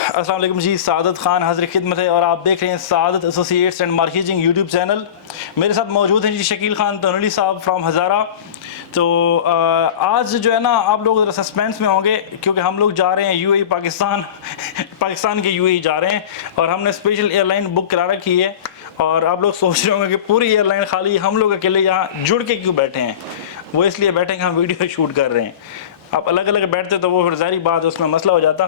अस्सलाम वालेकुम जी, सादत खान हाज़िर खिदमत है और आप देख रहे हैं Saadat associates and marketing YouTube channel. मेरे साथ मौजूद हैं जी शकील खान तनोली साहब फ्रॉम हज़ारा। तो आज जो है ना आप लोग ज़रा सस्पेंस में होंगे क्योंकि हम लोग जा रहे हैं यूएई पाकिस्तान पाकिस्तान के यूएई जा रहे हैं और हमने स्पेशल एयरलाइन बुक करा रखी है। और आप लोग सोच रहे होंगे कि पूरी एयरलाइन खाली, हम लोग अकेले यहाँ जुड़ के क्यों बैठे हैं। वो इसलिए बैठे हैं कि हम वीडियो शूट कर रहे हैं। आप अलग अलग बैठते तो वो फिर ज़ाहिर बात उसमें मसला हो जाता।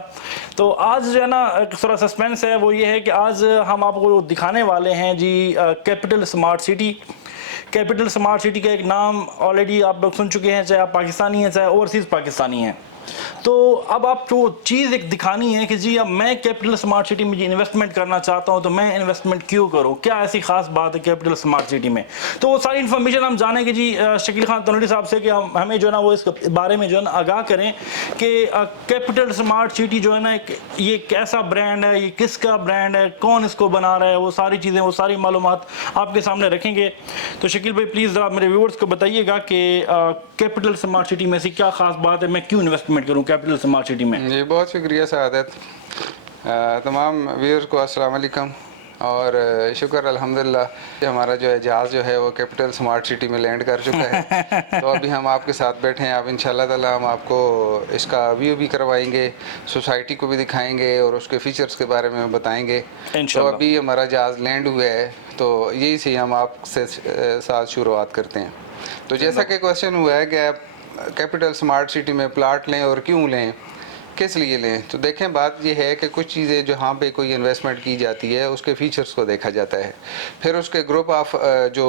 तो आज जो है ना थोड़ा सस्पेंस है, वो ये है कि आज हम आपको दिखाने वाले हैं जी capital smart city. Capital smart city का एक नाम ऑलरेडी आप लोग सुन चुके हैं, चाहे आप पाकिस्तानी हैं चाहे ओवरसीज़ पाकिस्तानी हैं। तो अब आपको चीज़ एक दिखानी है कि जी अब मैं कैपिटल स्मार्ट सिटी में इन्वेस्टमेंट करना चाहता हूं तो मैं इन्वेस्टमेंट क्यों करूं, क्या ऐसी खास बात है कैपिटल स्मार्ट सिटी में। तो वो सारी इन्फॉर्मेशन हम जानेंगे जी शकील खान तनोली साहब से कि हमें जो है ना वो इस बारे में जो है ना आगाह करें कि कैपिटल स्मार्ट सिटी जो है ना ये कैसा ब्रांड है, ये किसका ब्रांड है, कौन इसको बना रहा है, वो सारी चीज़ें, वो सारी मालूमात आपके सामने रखेंगे। तो शकील भाई प्लीज़ ज़रा मेरे व्यूअर्स को बताइएगा कि कैपिटल स्मार्ट सिटी में ऐसी क्या खास बात है, मैं क्यों इन्वेस्टमेंट करूं कैपिटल स्मार्ट सिटी में। जी बहुत शुक्रिया सादत। तमाम व्यूअर्स को अस्सलाम वालेकुम और शुक्र अल्हम्दुलिल्लाह हमारा जो है जहाज़ जो है वो कैपिटल स्मार्ट सिटी में लैंड कर चुका है। तो अभी हम आपके साथ बैठे हैं। अब इंशाल्लाह ताला हम आपको इसका व्यू भी करवाएंगे, सोसाइटी को भी दिखाएंगे और उसके फीचर्स के बारे में बताएंगे। तो अभी हमारा जहाज़ लैंड हुआ है, तो यही से हम आपसे साथ शुरुआत करते हैं। तो जैसा कि क्वेश्चन हुआ है कि आप कैपिटल स्मार्ट सिटी में प्लाट लें और क्यों लें, किस लिए लें। तो देखें बात यह है कि कुछ चीज़ें जहाँ पे कोई इन्वेस्टमेंट की जाती है उसके फीचर्स को देखा जाता है, फिर उसके ग्रुप ऑफ जो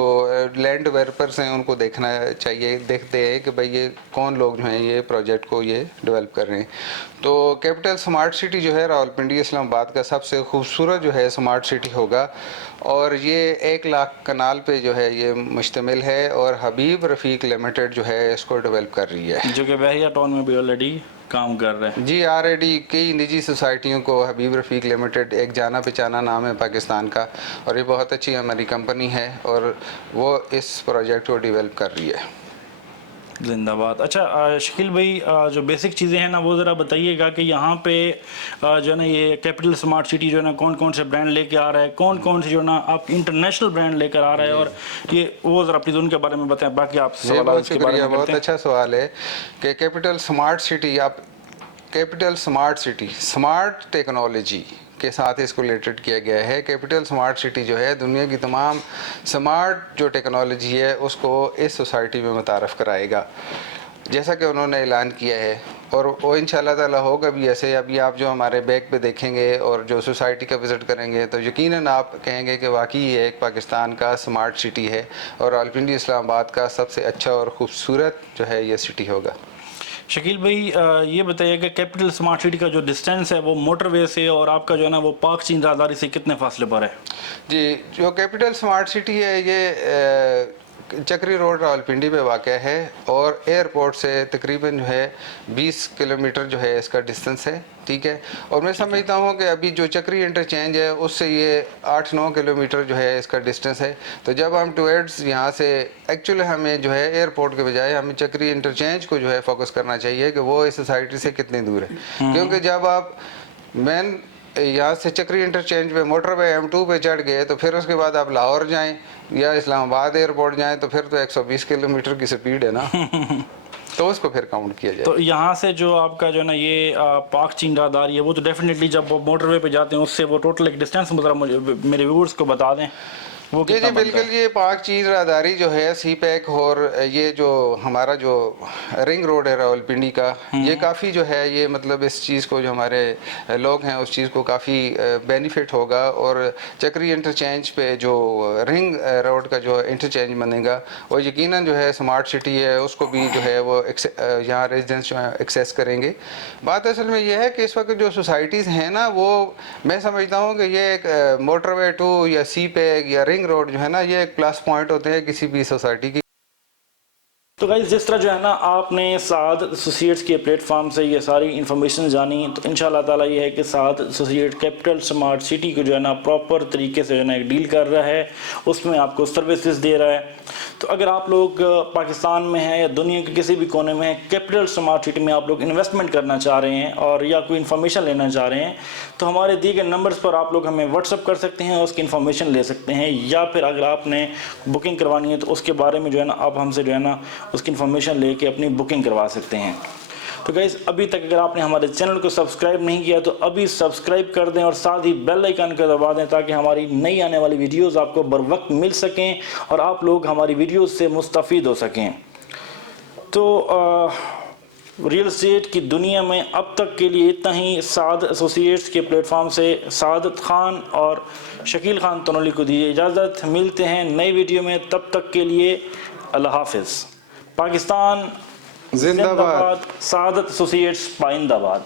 लैंड डेवलपर्स हैं उनको देखना चाहिए। देखते हैं कि भाई ये कौन लोग जो हैं ये प्रोजेक्ट को ये डेवलप कर रहे हैं। तो कैपिटल स्मार्ट सिटी जो है रावलपिंडी इस्लामाबाद का सबसे खूबसूरत जो है स्मार्ट सिटी होगा और ये 1 लाख कनाल पे जो है ये मुश्तमिल है और हबीब रफ़ीक लिमिटेड जो है इसको डेवलप कर रही है, जो कि बहरिया टाउन में भी ऑलरेडी काम कर रहे हैं। जी ऑलरेडी कई निजी सोसाइटियों को हबीब रफ़ीक लिमिटेड एक जाना पहचाना नाम है पाकिस्तान का और ये बहुत अच्छी हमारी कंपनी है और वो इस प्रोजेक्ट को डेवलप कर रही है। जिंदाबाद। अच्छा शकील भाई, जो बेसिक चीज़ें हैं ना वो ज़रा बताइएगा कि यहाँ पे जो है ना ये कैपिटल स्मार्ट सिटी जो है ना कौन कौन से ब्रांड लेके आ रहा है, कौन कौन से जो है ना आप इंटरनेशनल ब्रांड लेकर आ रहा है, और ये वो ज़रा प्लीज़ उनके बारे में बताएं। बाकी आप बहुत शुक्रिया, बहुत अच्छा सवाल है कि कैपिटल स्मार्ट सिटी, आप capital smart city smart technology के साथ इसको रिलेटेड किया गया है। कैपिटल स्मार्ट सिटी जो है दुनिया की तमाम स्मार्ट जो टेक्नोलॉजी है उसको इस सोसाइटी में मुतारफ़ कराएगा, जैसा कि उन्होंने ऐलान किया है और वो इंशाल्लाह ताला होगा भी ऐसे। अभी आप जो हमारे बैग पे देखेंगे और जो सोसाइटी का विज़िट करेंगे तो यकीनन आप कहेंगे कि वाकई ये एक पाकिस्तान का स्मार्ट सिटी है और रावलपिंडी इस्लामाबाद का सबसे अच्छा और ख़ूबसूरत जो है ये सिटी होगा। शकील भाई ये बताइए कि कैपिटल स्मार्ट सिटी का जो डिस्टेंस है वो मोटरवे से और आपका जो है ना वो पाक चीन राहदारी से कितने फासले पर है। जी जो कैपिटल स्मार्ट सिटी है ये चक्री रोड रावलपिंडी पे वाक़या है और एयरपोर्ट से तकरीबन जो है 20 किलोमीटर जो है इसका डिस्टेंस है, ठीक है। और मैं समझता हूँ कि अभी जो चक्री इंटरचेंज है उससे ये 8-9 किलोमीटर जो है इसका डिस्टेंस है। तो जब हम टुवर्ड्स यहाँ से एक्चुअली हमें जो है एयरपोर्ट के बजाय हमें चक्री इंटरचेंज को जो है फोकस करना चाहिए कि वो इस सोसाइटी से कितनी दूर है, क्योंकि जब आप मेन यहाँ से चक्री इंटरचेंज पे मोटरवे M2 पे चढ़ गए तो फिर उसके बाद आप लाहौर जाएं या इस्लामाबाद एयरपोर्ट जाएं तो फिर तो 120 किलोमीटर की स्पीड है ना तो उसको फिर काउंट किया जाए। तो यहाँ से जो आपका जो है ना ये पाक चीन राहदारी है वो तो डेफिनेटली जब वो मोटरवे पे जाते हैं उससे वो टोटल एक डिस्टेंस मुझे मेरे व्यूअर्स को बता दें वो जी जी बिल्कुल। ये पाक चीन राहदारी जो है सी पैक और ये जो हमारा जो रिंग रोड है रावलपिंडी का ये काफ़ी जो है ये मतलब इस चीज़ को जो हमारे लोग हैं उस चीज़ को काफ़ी बेनिफिट होगा और चक्री इंटरचेंज पे जो रिंग रोड का जो इंटरचेंज बनेगा वो यकीनन जो है स्मार्ट सिटी है उसको भी जो है वो यहाँ रेजिडेंस जो है एक्सेस करेंगे। बात असल में ये है कि इस वक्त जो सोसाइटीज़ हैं ना वो मैं समझता हूँ कि ये एक मोटरवे 2 या सी पैक या रिंग रोड जो है ना ये एक प्लस पॉइंट होते हैं किसी भी सोसाइटी की। तो गाइस जिस तरह जो है ना आपने साद एसोसिएट्स के प्लेटफॉर्म से ये सारी इन्फॉर्मेशन जानी, तो इंशाल्लाह ताला ये है कि साद एसोसिएट कैपिटल स्मार्ट सिटी को जो है ना प्रॉपर तरीके से जो है ना एक डील कर रहा है, उसमें आपको सर्विसेज दे रहा है। तो अगर आप लोग पाकिस्तान में हैं या दुनिया के किसी भी कोने में हैं, कैपिटल स्मार्ट सिटी में आप लोग इन्वेस्टमेंट करना चाह रहे हैं और या कोई इन्फॉर्मेशन लेना चाह रहे हैं, तो हमारे दिए गए नंबर्स पर आप लोग हमें व्हाट्सअप कर सकते हैं और उसकी इन्फॉर्मेशन ले सकते हैं, या फिर अगर आपने बुकिंग करवानी है तो उसके बारे में जो है ना आप हमसे जो है ना उसकी इन्फॉर्मेशन लेके अपनी बुकिंग करवा सकते हैं। तो गाइस अभी तक अगर आपने हमारे चैनल को सब्सक्राइब नहीं किया तो अभी सब्सक्राइब कर दें और साथ ही बेल आइकन को दबा दें ताकि हमारी नई आने वाली वीडियोस आपको बर वक्त मिल सकें और आप लोग हमारी वीडियोस से मुस्तफ़ीद हो सकें। तो रियल एस्टेट की दुनिया में अब तक के लिए इतना ही। साद एसोसिएट्स के प्लेटफॉर्म से सादत खान और शकील खान तनोली को दीजिए इजाज़त। मिलते हैं नई वीडियो में, तब तक के लिए अल्लाह हाफिज़। पाकिस्तान जिंदाबाद। सादत एसोसिएट्स पाइंदाबाद।